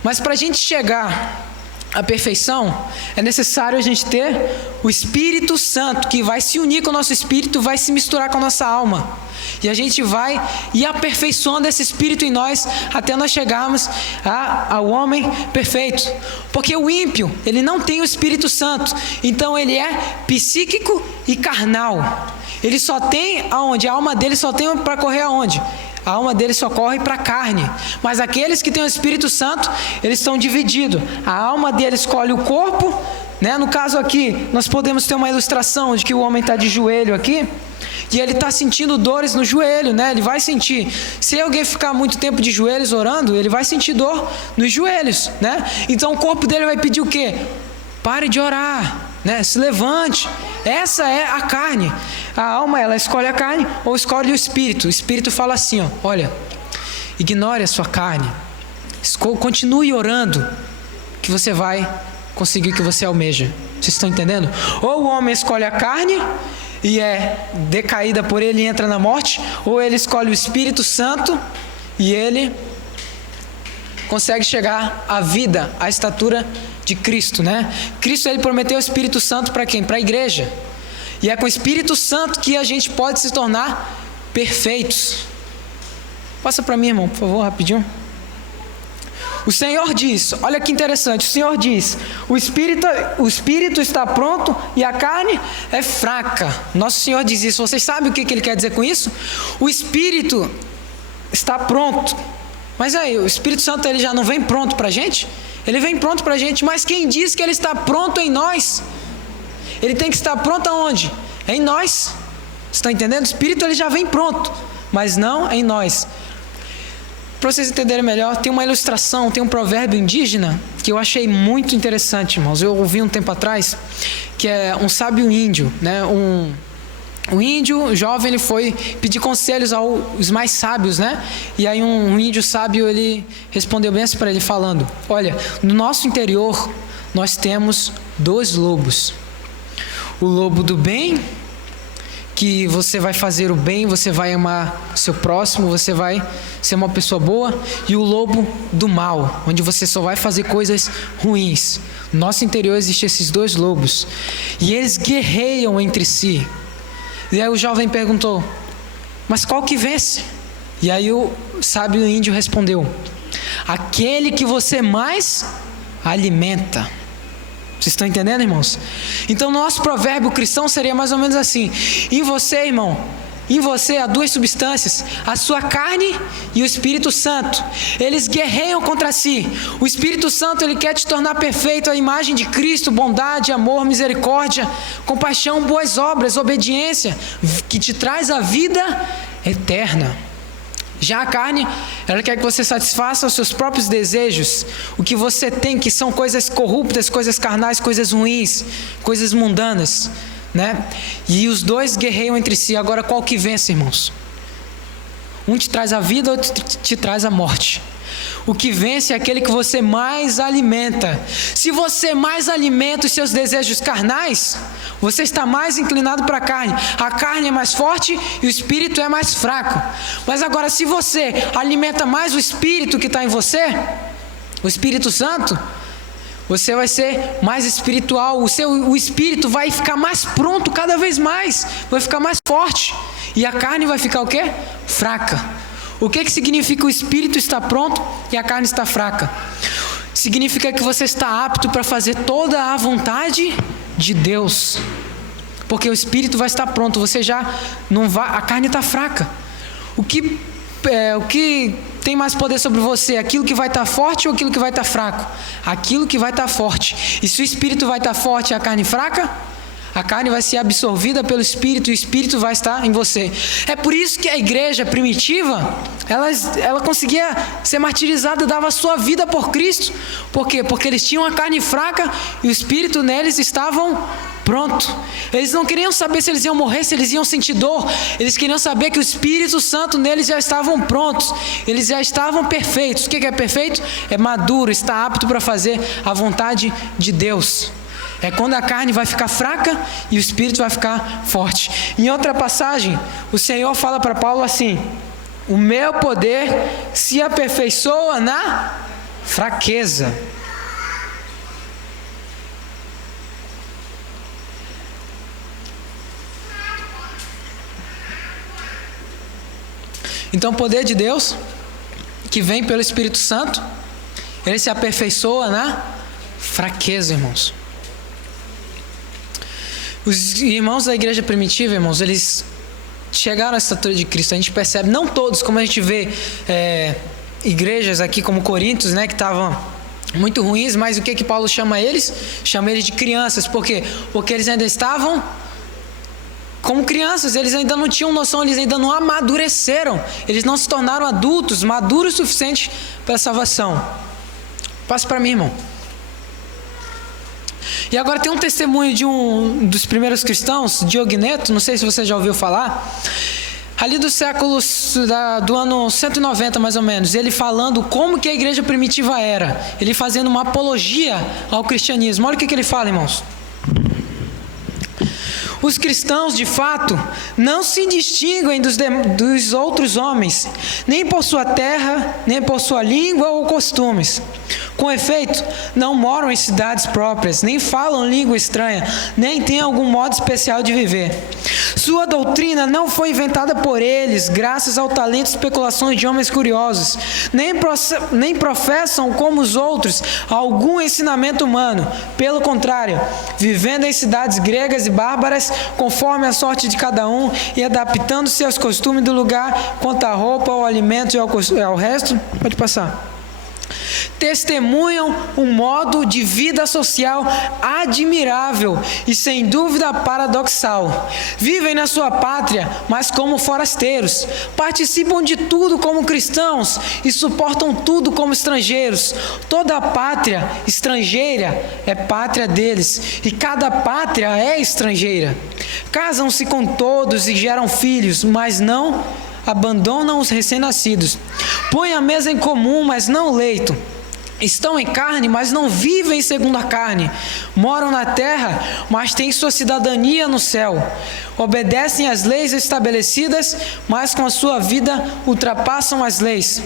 Mas para a gente chegar a perfeição, é necessário a gente ter o Espírito Santo, que vai se unir com o nosso espírito, vai se misturar com a nossa alma. E a gente vai ir aperfeiçoando esse espírito em nós, até nós chegarmos ao homem perfeito. Porque o ímpio, ele não tem o Espírito Santo, então ele é psíquico e carnal. Ele só tem aonde? A alma dele só tem para correr aonde? A alma dele só corre para a carne. Mas aqueles que têm o Espírito Santo, eles estão divididos. A alma dele escolhe o corpo, né? No caso aqui, nós podemos ter uma ilustração de que o homem está de joelho aqui, e ele está sentindo dores no joelho, né? Ele vai sentir. Se alguém ficar muito tempo de joelhos orando, ele vai sentir dor nos joelhos, né? Então o corpo dele vai pedir o quê? Pare de orar, né? Se levante. Essa é a carne. A alma, ela escolhe a carne ou escolhe o espírito. O espírito fala assim, ó, olha, ignore a sua carne, continue orando, que você vai conseguir o que você almeja. Vocês estão entendendo? Ou o homem escolhe a carne e é decaída por ele e entra na morte, ou ele escolhe o Espírito Santo e ele consegue chegar à vida, à estatura de Cristo, né? Cristo, ele prometeu o Espírito Santo para quem? Para a igreja. E é com o Espírito Santo que a gente pode se tornar perfeitos. Passa para mim, irmão, por favor, rapidinho. O Senhor diz, olha que interessante, o Senhor diz, o espírito está pronto e a carne é fraca. Nosso Senhor diz isso. Vocês sabem o que ele quer dizer com isso? O espírito está pronto. Mas aí, o Espírito Santo, ele já não vem pronto para a gente? Ele vem pronto para a gente, mas quem diz que ele está pronto em nós? Ele tem que estar pronto aonde? Em nós. Você está entendendo? O Espírito, ele já vem pronto, mas não em nós. Para vocês entenderem melhor, tem uma ilustração, tem um provérbio indígena que eu achei muito interessante, irmãos. Eu ouvi um tempo atrás, que é um sábio índio, né? Um índio jovem, ele foi pedir conselhos aos mais sábios, né? E aí um índio sábio, ele respondeu bem assim para ele, falando, olha, no nosso interior nós temos 2 lobos. O lobo do bem, que você vai fazer o bem, você vai amar seu próximo, você vai ser uma pessoa boa, e o lobo do mal, onde você só vai fazer coisas ruins. No nosso interior existem esses 2 lobos, e eles guerreiam entre si. E aí o jovem perguntou, mas qual que vence? E aí o sábio índio respondeu, aquele que você mais alimenta. Vocês estão entendendo, irmãos? Então, nosso provérbio cristão seria mais ou menos assim: em você, irmão, em você há 2 substâncias, a sua carne e o Espírito Santo. Eles guerreiam contra si. O Espírito Santo, ele quer te tornar perfeito à imagem de Cristo, bondade, amor, misericórdia, compaixão, boas obras, obediência, que te traz a vida eterna. Já a carne, ela quer que você satisfaça os seus próprios desejos, o que você tem, que são coisas corruptas, coisas carnais, coisas ruins, coisas mundanas, né? E os 2 guerreiam entre si. Agora, qual que vence, irmãos? Um te traz a vida, outro te traz a morte. O que vence é aquele que você mais alimenta. Se você mais alimenta os seus desejos carnais, você está mais inclinado para a carne. A carne é mais forte e o espírito é mais fraco. Mas agora, se você alimenta mais o espírito que está em você, o Espírito Santo, você vai ser mais espiritual. O espírito vai ficar mais pronto cada vez mais, vai ficar mais forte. E a carne vai ficar o quê? Fraca. O que significa o espírito está pronto e a carne está fraca? Significa que você está apto para fazer toda a vontade de Deus. Porque o espírito vai estar pronto, você já não vai, a carne está fraca. O que tem mais poder sobre você? Aquilo que vai estar forte ou aquilo que vai estar fraco? Aquilo que vai estar forte. E se o espírito vai estar forte e a carne fraca, a carne vai ser absorvida pelo Espírito e o Espírito vai estar em você. É por isso que a igreja primitiva, ela conseguia ser martirizada, dava a sua vida por Cristo. Por quê? Porque eles tinham a carne fraca e o Espírito neles estavam pronto. Eles não queriam saber se eles iam morrer, se eles iam sentir dor. Eles queriam saber que o Espírito Santo neles já estavam prontos. Eles já estavam perfeitos. O que é perfeito? É maduro, está apto para fazer a vontade de Deus. É quando a carne vai ficar fraca e o espírito vai ficar forte. Em outra passagem, o Senhor fala para Paulo assim: o meu poder se aperfeiçoa na fraqueza. Então o poder de Deus, que vem pelo Espírito Santo, ele se aperfeiçoa na fraqueza, irmãos. Os irmãos da igreja primitiva, irmãos, eles chegaram à estatura de Cristo. A gente percebe, não todos, como a gente vê igrejas aqui como Coríntios, né, que estavam muito ruins, mas o que Paulo chama eles? Chama eles de crianças. Por quê? Porque eles ainda estavam como crianças, eles ainda não tinham noção, eles ainda não amadureceram, eles não se tornaram adultos, maduros o suficiente para a salvação. Passe para mim, irmão. E agora tem um testemunho de um dos primeiros cristãos, Diogneto, não sei se você já ouviu falar, ali dos séculos, do ano 190 mais ou menos, ele falando como que a igreja primitiva era, ele fazendo uma apologia ao cristianismo. Olha o que ele fala, irmãos. Os cristãos, de fato, não se distinguem dos outros homens, nem por sua terra, nem por sua língua ou costumes. Com efeito, não moram em cidades próprias, nem falam língua estranha, nem têm algum modo especial de viver. Sua doutrina não foi inventada por eles, graças ao talento e especulações de homens curiosos, nem professam, como os outros, algum ensinamento humano. Pelo contrário, vivendo em cidades gregas e bárbaras, conforme a sorte de cada um, e adaptando-se aos costumes do lugar, quanto à roupa, ao alimento e ao resto, pode passar. Testemunham um modo de vida social admirável e sem dúvida paradoxal. Vivem na sua pátria, mas como forasteiros. Participam de tudo como cristãos e suportam tudo como estrangeiros. Toda a pátria estrangeira é pátria deles, e cada pátria é estrangeira. Casam-se com todos e geram filhos, mas não abandonam os recém-nascidos. Põem a mesa em comum, mas não o leito. Estão em carne, mas não vivem segundo a carne. Moram na terra, mas têm sua cidadania no céu. Obedecem às leis estabelecidas, mas com a sua vida ultrapassam as leis.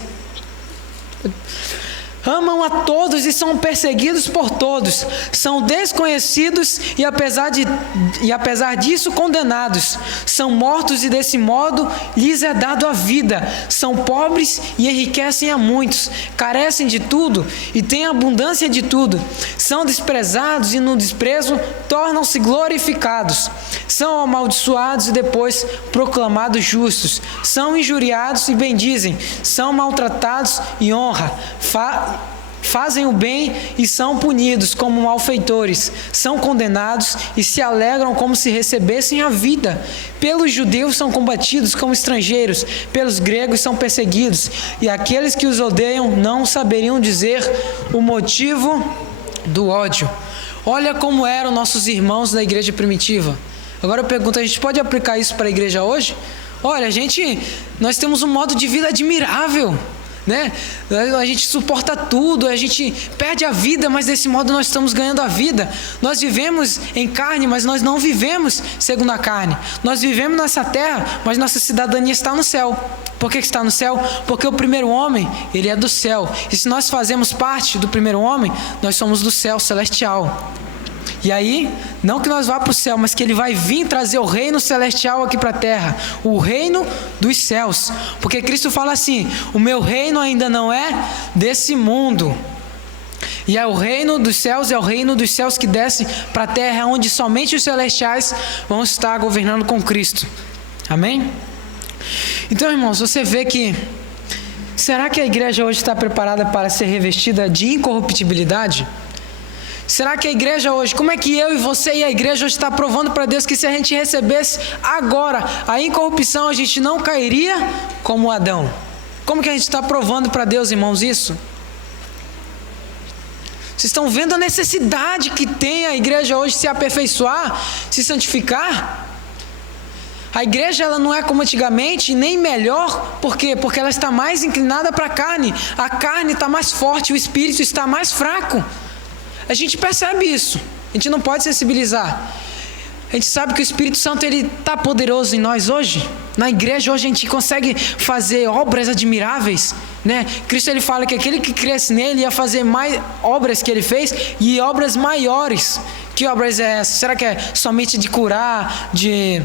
Amam a todos e são perseguidos por todos. São desconhecidos e apesar disso condenados. São mortos e desse modo lhes é dado a vida. São pobres e enriquecem a muitos. Carecem de tudo e têm abundância de tudo. São desprezados e no desprezo tornam-se glorificados. São amaldiçoados e depois proclamados justos. São injuriados e bendizem. São maltratados e honram. Fazem o bem e são punidos como malfeitores. São condenados e se alegram como se recebessem a vida. Pelos judeus são combatidos como estrangeiros. Pelos gregos são perseguidos. E aqueles que os odeiam não saberiam dizer o motivo do ódio. Olha como eram nossos irmãos da igreja primitiva. Agora eu pergunto, a gente pode aplicar isso para a igreja hoje? Olha, nós temos um modo de vida admirável, né? A gente suporta tudo, a gente perde a vida, mas desse modo nós estamos ganhando a vida. Nós vivemos em carne, mas nós não vivemos segundo a carne. Nós vivemos nessa terra, mas nossa cidadania está no céu. Por que está no céu? Porque o primeiro homem, ele é do céu. E se nós fazemos parte do primeiro homem, nós somos do céu celestial. E aí, não que nós vá para o céu, mas que ele vai vir trazer o reino celestial aqui para a terra, o reino dos céus, porque Cristo fala assim: o meu reino ainda não é desse mundo, e é o reino dos céus, é o reino dos céus que desce para a terra, onde somente os celestiais vão estar governando com Cristo. Amém? Então, irmãos, você vê que, será que a igreja hoje está preparada para ser revestida de incorruptibilidade? Será que a igreja hoje, como é que eu e você e a igreja hoje está provando para Deus que se a gente recebesse agora a incorrupção, a gente não cairia como Adão? Como que a gente está provando para Deus, irmãos, isso? Vocês estão vendo a necessidade que tem a igreja hoje de se aperfeiçoar, se santificar? A igreja, ela não é como antigamente, nem melhor. Por quê? Porque ela está mais inclinada para a carne. A carne está mais forte, o espírito está mais fraco. A gente percebe isso, a gente não pode sensibilizar. A gente sabe que o Espírito Santo, ele está poderoso em nós hoje. Na igreja hoje a gente consegue fazer obras admiráveis, né? Cristo, ele fala que aquele que cresce nele ia fazer mais obras que ele fez e obras maiores. Que obras é essa? Será que é somente de curar, de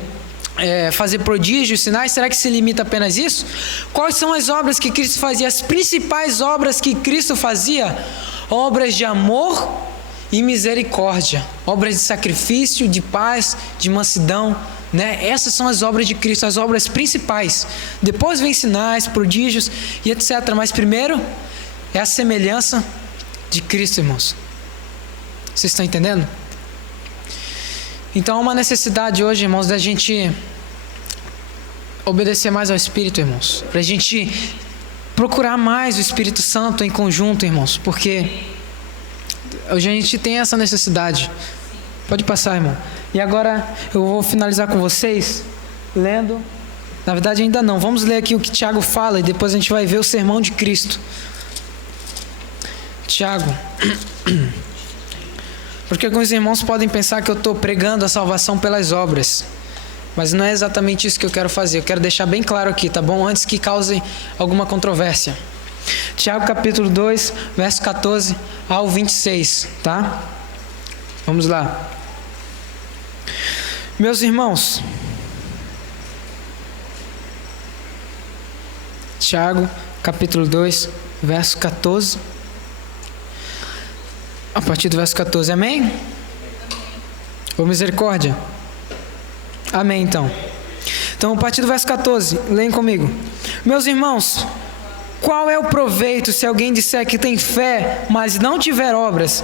fazer prodígios, sinais? Será que se limita apenas isso? Quais são as obras que Cristo fazia? As principais obras que Cristo fazia? Obras de amor e misericórdia, obras de sacrifício, de paz, de mansidão, né? Essas são as obras de Cristo, as obras principais. Depois vem sinais, prodígios e etc. Mas primeiro é a semelhança de Cristo, irmãos. Vocês estão entendendo? Então há uma necessidade hoje, irmãos, da gente obedecer mais ao Espírito, irmãos, para a gente procurar mais o Espírito Santo em conjunto, irmãos, porque hoje a gente tem essa necessidade. Pode passar, irmão. E agora eu vou finalizar com vocês lendo. Na verdade ainda não. Vamos ler aqui o que Tiago fala e depois a gente vai ver o sermão de Cristo. Tiago. Porque alguns irmãos podem pensar que eu estou pregando a salvação pelas obras. Mas não é exatamente isso que eu quero fazer. Eu quero deixar bem claro aqui, tá bom? Antes que cause alguma controvérsia. Tiago capítulo 2, verso 14 ao 26, tá? Vamos lá. Meus irmãos, Tiago capítulo 2, verso 14, a partir do verso 14, amém? Ou misericórdia? Amém, então. Então, a partir do verso 14, leem comigo. Meus irmãos, qual é o proveito se alguém disser que tem fé, mas não tiver obras?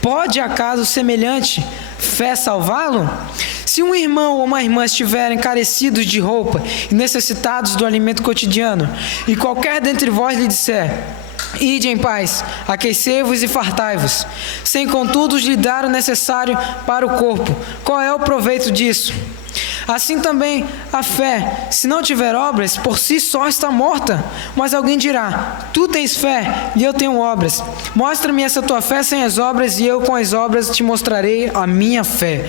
Pode acaso semelhante fé salvá-lo? Se um irmão ou uma irmã estiverem carecidos de roupa e necessitados do alimento cotidiano, e qualquer dentre vós lhe disser: ide em paz, aquecei-vos e fartai-vos, sem contudo lhe dar o necessário para o corpo, qual é o proveito disso? Assim também a fé, se não tiver obras, por si só está morta. Mas alguém dirá: tu tens fé e eu tenho obras. Mostra-me essa tua fé sem as obras, e eu com as obras te mostrarei a minha fé.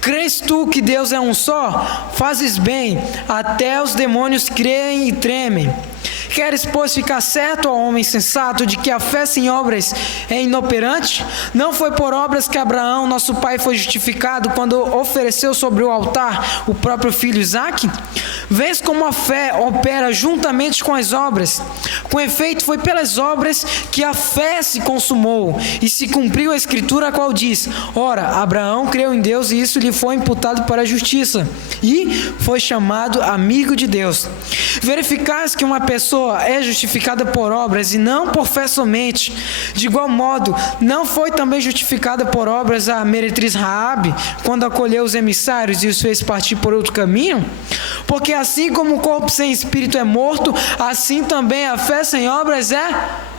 Crês tu que Deus é um só? Fazes bem, até os demônios creem e tremem. Queres, pois, ficar certo, ó homem sensato, de que a fé sem obras é inoperante? Não foi por obras que Abraão, nosso pai, foi justificado quando ofereceu sobre o altar o próprio filho Isaque? Vês como a fé opera juntamente com as obras? Com efeito, foi pelas obras que a fé se consumou e se cumpriu a escritura, a qual diz: ora, Abraão creu em Deus e isso lhe foi imputado para a justiça, e foi chamado amigo de Deus. Verificais que uma pessoa é justificada por obras e não por fé somente. De igual modo, não foi também justificada por obras a meretriz Raabe, quando acolheu os emissários e os fez partir por outro caminho? Porque assim como o corpo sem espírito é morto, assim também a fé sem obras é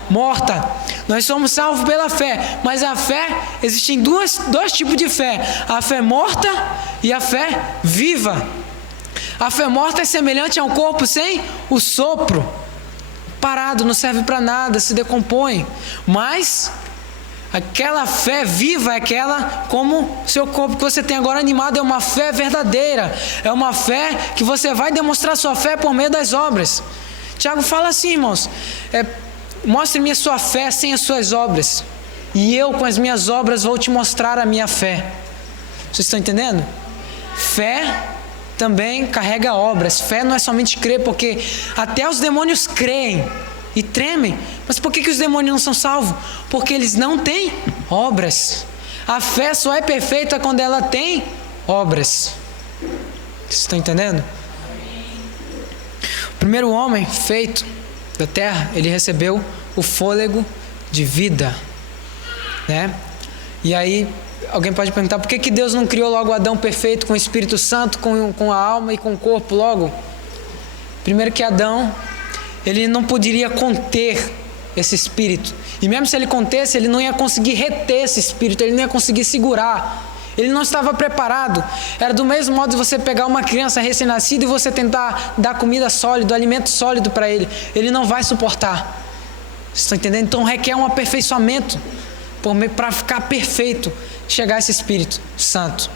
morta. Nós somos salvos pela fé, mas a fé, existem dois tipos de fé: a fé morta e a fé viva. A fé morta é semelhante a um corpo sem o sopro, parado, não serve para nada, se decompõe. Mas aquela fé viva é aquela, como seu corpo que você tem agora animado, é uma fé verdadeira, é uma fé que você vai demonstrar sua fé por meio das obras. Tiago fala assim, irmãos: mostre-me a sua fé sem as suas obras, e eu com as minhas obras vou te mostrar a minha fé. Vocês estão entendendo? Fé também carrega obras. Fé não é somente crer, porque até os demônios creem e tremem. Mas por que os demônios não são salvos? Porque eles não têm obras. A fé só é perfeita quando ela tem obras. Vocês estão entendendo? O primeiro homem feito da terra, ele recebeu o fôlego de vida, né? E aí alguém pode perguntar: por que Deus não criou logo Adão perfeito, com o Espírito Santo, com a alma e com o corpo logo? Primeiro que Adão, ele não poderia conter esse espírito. E mesmo se ele contesse, ele não ia conseguir reter esse espírito, ele não ia conseguir segurar. Ele não estava preparado. Era do mesmo modo de você pegar uma criança recém-nascida e você tentar dar comida sólida, alimento sólido para ele. Ele não vai suportar. Vocês estão entendendo? Então requer um aperfeiçoamento para ficar perfeito, chegar a esse Espírito Santo.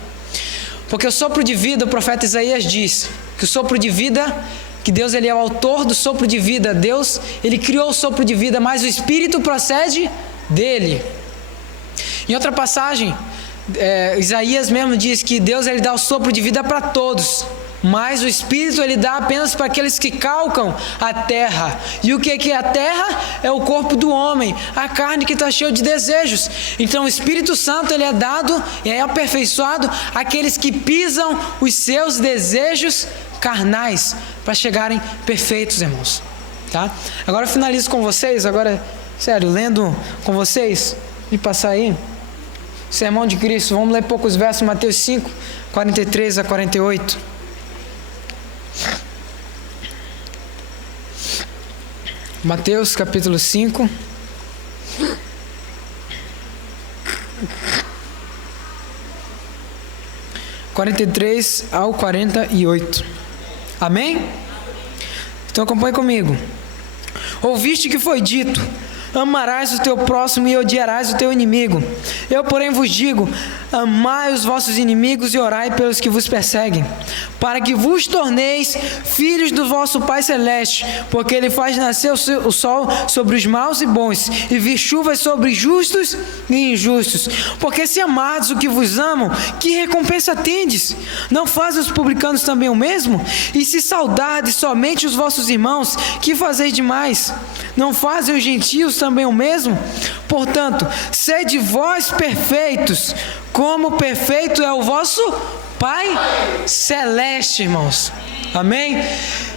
Porque o sopro de vida, o profeta Isaías diz que o sopro de vida, que Deus, ele é o autor do sopro de vida. Deus, ele criou o sopro de vida, mas o Espírito procede dele. Em outra passagem, Isaías mesmo diz que Deus, ele dá o sopro de vida para todos, mas o Espírito ele dá apenas para aqueles que calcam a terra. E o que é a terra? É o corpo do homem, a carne que está cheia de desejos. Então o Espírito Santo ele é dado e é aperfeiçoado àqueles que pisam os seus desejos carnais para chegarem perfeitos, irmãos. Tá? Agora eu finalizo com vocês, agora, sério, lendo com vocês, e passar aí, Sermão de Cristo, vamos ler poucos versos, Mateus 5, 43 a 48. Mateus capítulo 5, (43 ao 48). Amém? Então acompanhe comigo. Ouviste que foi dito: amarás o teu próximo e odiarás o teu inimigo. Eu, porém, vos digo: amai os vossos inimigos e orai pelos que vos perseguem, para que vos torneis filhos do vosso Pai Celeste, porque Ele faz nascer o sol sobre os maus e bons, e vir chuvas sobre justos e injustos. Porque se amardes o que vos amam, que recompensa tendes? Não fazem os publicanos também o mesmo? E se saudardes somente os vossos irmãos, que fazeis demais? Não fazem os gentios também o mesmo? Portanto, sede vós perfeitos, como perfeito é o vosso Pai Celeste, irmãos. Amém?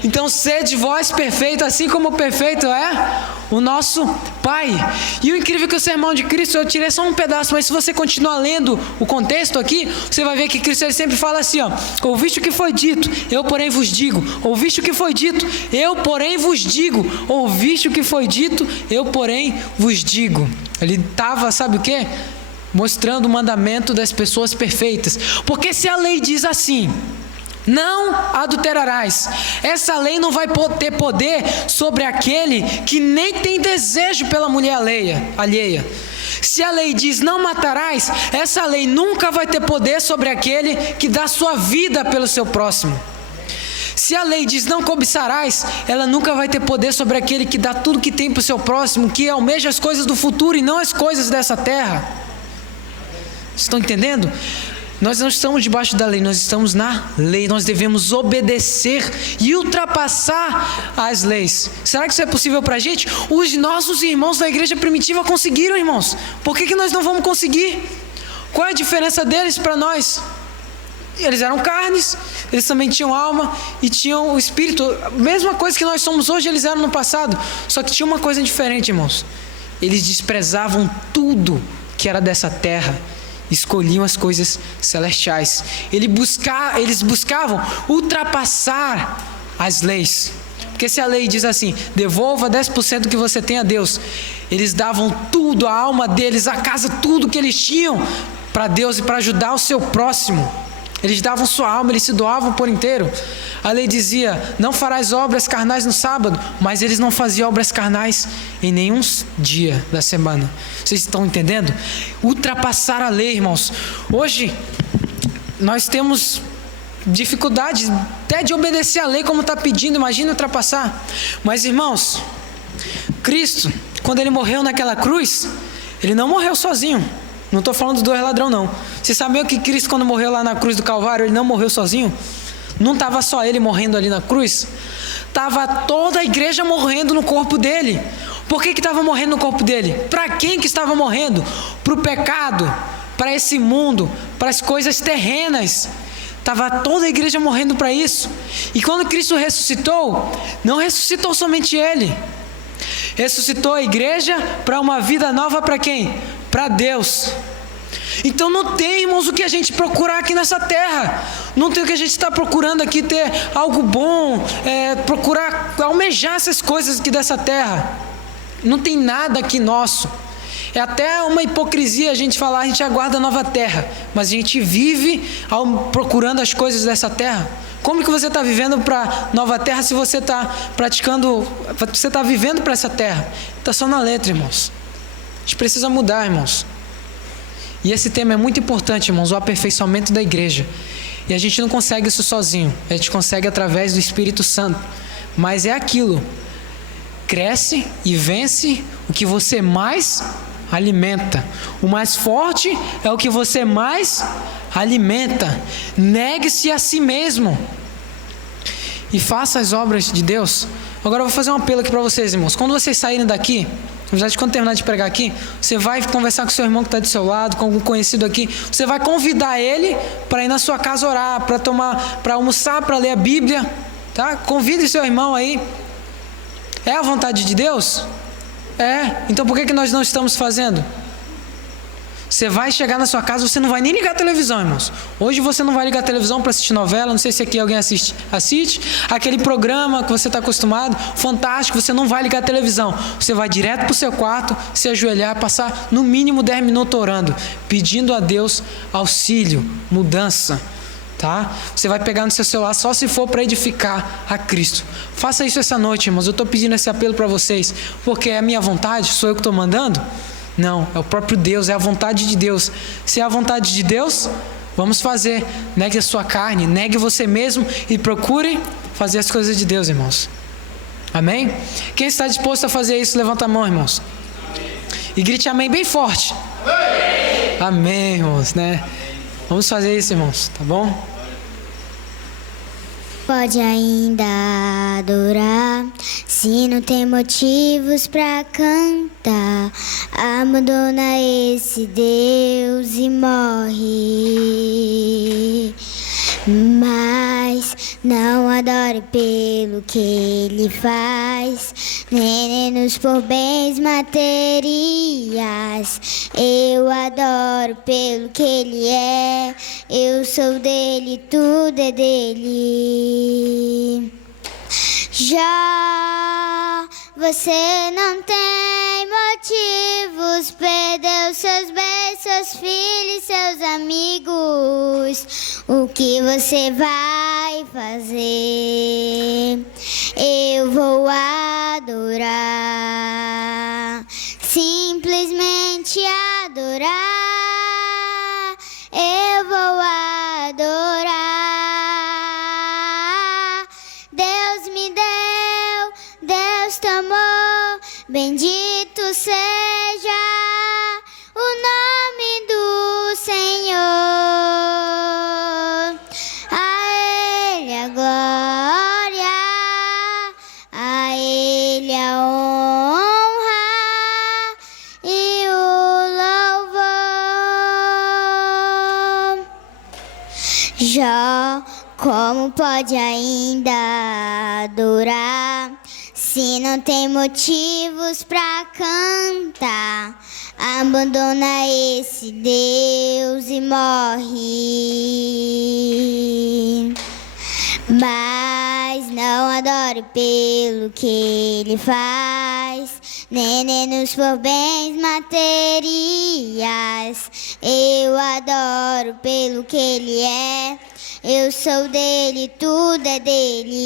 Então, sede vós perfeitos, assim como perfeito é o nosso Pai. E o incrível é que o Sermão de Cristo, eu tirei só um pedaço, mas se você continuar lendo o contexto aqui, você vai ver que Cristo ele sempre fala assim, ó: ouviste o que foi dito, eu porém vos digo. Ouviste o que foi dito, eu porém vos digo. Ouviste o que foi dito, eu porém vos digo. Ele estava, sabe o quê? Mostrando o mandamento das pessoas perfeitas. Porque se a lei diz assim: não adulterarás, essa lei não vai ter poder sobre aquele que nem tem desejo pela mulher alheia. Se a lei diz não matarás, essa lei nunca vai ter poder sobre aquele que dá sua vida pelo seu próximo. Se a lei diz não cobiçarás, ela nunca vai ter poder sobre aquele que dá tudo que tem para o seu próximo, que almeja as coisas do futuro e não as coisas dessa terra. Estão entendendo? Nós não estamos debaixo da lei, nós estamos na lei. Nós devemos obedecer e ultrapassar as leis. Será que isso é possível para a gente? Os nossos irmãos da igreja primitiva conseguiram, irmãos. Por que nós não vamos conseguir? Qual é a diferença deles para nós? Eles eram carnes, eles também tinham alma e tinham o espírito. A mesma coisa que nós somos hoje, eles eram no passado. Só que tinha uma coisa diferente, irmãos. Eles desprezavam tudo que era dessa terra, escolhiam as coisas celestiais. Eles buscavam ultrapassar as leis. Porque se a lei diz assim: devolva 10% do que você tem a Deus, eles davam tudo, a alma deles, a casa, tudo que eles tinham para Deus e para ajudar o seu próximo. Eles davam sua alma, eles se doavam por inteiro. A lei dizia: não farás obras carnais no sábado, mas eles não faziam obras carnais em nenhum dia da semana. Vocês estão entendendo? Ultrapassar a lei, irmãos. Hoje nós temos dificuldade até de obedecer a lei como está pedindo, imagina ultrapassar. Mas, irmãos, Cristo, quando Ele morreu naquela cruz, Ele não morreu sozinho. Não estou falando dos 2 ladrões, não. Você sabia que Cristo, quando morreu lá na cruz do Calvário, Ele não morreu sozinho? Não estava só Ele morrendo ali na cruz? Estava toda a igreja morrendo no corpo dEle. Por que estava morrendo no corpo dEle? Para quem que estava morrendo? Para o pecado, para esse mundo, para as coisas terrenas. Estava toda a igreja morrendo para isso. E quando Cristo ressuscitou, não ressuscitou somente Ele. Ressuscitou a igreja para uma vida nova para quem? Para Deus. Então não tem, irmãos, o que a gente procurar aqui nessa terra. Não tem o que a gente está procurando aqui, ter algo bom, procurar almejar essas coisas aqui dessa terra. Não tem nada aqui nosso. É até uma hipocrisia a gente falar: a gente aguarda a nova terra, mas a gente vive procurando as coisas dessa terra. Como que você está vivendo para nova terra se você está praticando, você está vivendo para essa terra? Está só na letra, irmãos. A gente precisa mudar, irmãos. E esse tema é muito importante, irmãos, o aperfeiçoamento da igreja. E a gente não consegue isso sozinho, a gente consegue através do Espírito Santo. Mas é aquilo: cresce e vence o que você mais alimenta. O mais forte é o que você mais alimenta. Negue-se a si mesmo. e faça as obras de Deus. Agora eu vou fazer um apelo aqui para vocês, irmãos. Quando vocês saírem daqui, na verdade, quando terminar de pregar aqui, você vai conversar com seu irmão que está do seu lado, com algum conhecido aqui. Você vai convidar ele para ir na sua casa orar, para almoçar, para ler a Bíblia, tá? Convide seu irmão aí. É a vontade de Deus? É. Então por que nós não estamos fazendo? Você vai chegar na sua casa, você não vai nem ligar a televisão, irmãos. Hoje você não vai ligar a televisão para assistir novela, não sei se aqui alguém assiste aquele programa que você está acostumado, fantástico, você não vai ligar a televisão. Você vai direto para o seu quarto, se ajoelhar, passar no mínimo 10 minutos orando, pedindo a Deus auxílio, mudança, tá? Você vai pegar no seu celular só se for para edificar a Cristo. Faça isso essa noite, irmãos. Eu estou pedindo esse apelo para vocês, porque é a minha vontade, sou eu que estou mandando? Não, é o próprio Deus, é a vontade de Deus. Se é a vontade de Deus, vamos fazer. Negue a sua carne, negue você mesmo e procure fazer as coisas de Deus, irmãos. Amém? Quem está disposto a fazer isso, levanta a mão, irmãos. E grite amém bem forte. Amém, irmãos, né? Vamos fazer isso, irmãos, tá bom? Pode ainda adorar, se não tem motivos pra cantar. Abandona esse Deus e morre. Mas não adore pelo que Ele faz, nem menos por bens materiais. Eu adoro pelo que Ele é, eu sou dele, tudo é dele. Já você não tem motivos, perdeu seus bens, seus filhos, seus amigos. O que você vai fazer? Eu vou adorar, simplesmente adorar. Eu vou adorar. Deus me deu, Deus tomou, bendito seja o nome do Senhor. A Ele a glória, a Ele a honra e o louvor. Jó, como pode ainda adorar, se não tem motivos pra cantar? Abandona esse Deus e morre. Mas não adore pelo que Ele faz, nem menos por bens materiais. Eu adoro pelo que Ele é, eu sou dele, tudo é dele.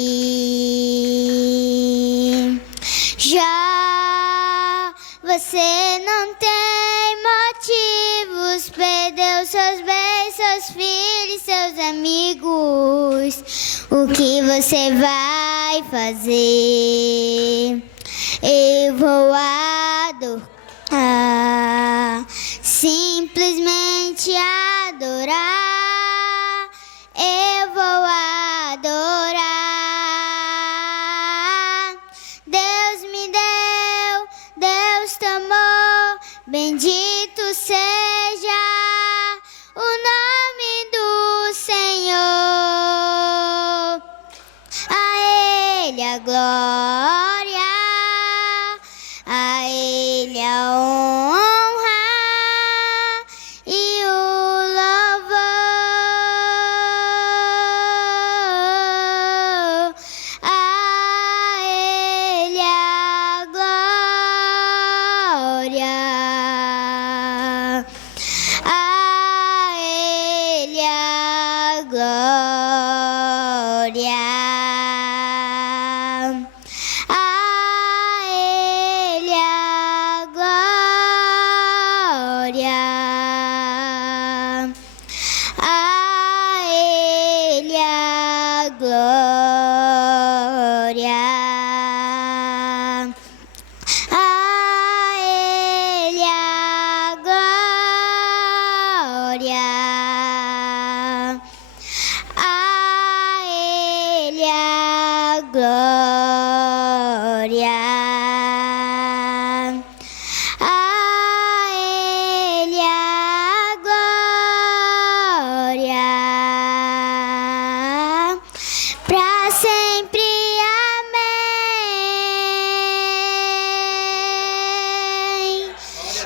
Já você não tem motivos, perdeu seus bens, seus filhos, seus amigos. O que você vai fazer? Eu vou adorar, simplesmente adorar. Eu vou adorar. Deus me deu, Deus tomou, bendito seja o nome do Senhor. A Ele a glória, a Ele a honra e o louvor. A Ele a glória, a Ele a glória, glória. A Ele a glória. Pra sempre, amém.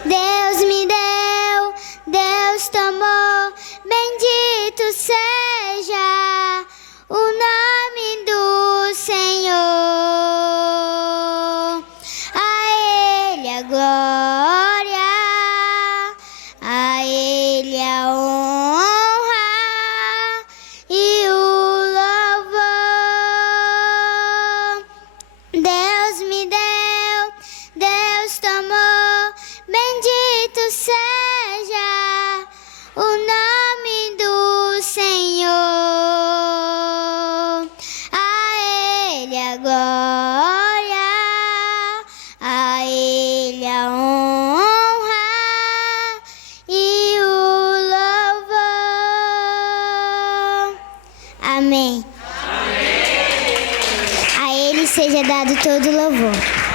Deus me deu, Deus tomou, bendito seja o nome do Senhor. A Ele a glória, a Ele a honra e o louvor. Deus me deu, Deus tomou, bendito seja o nome do Senhor. A Ele a glória, a Ele a honra e o louvor. Amém. A Ele seja dado todo louvor.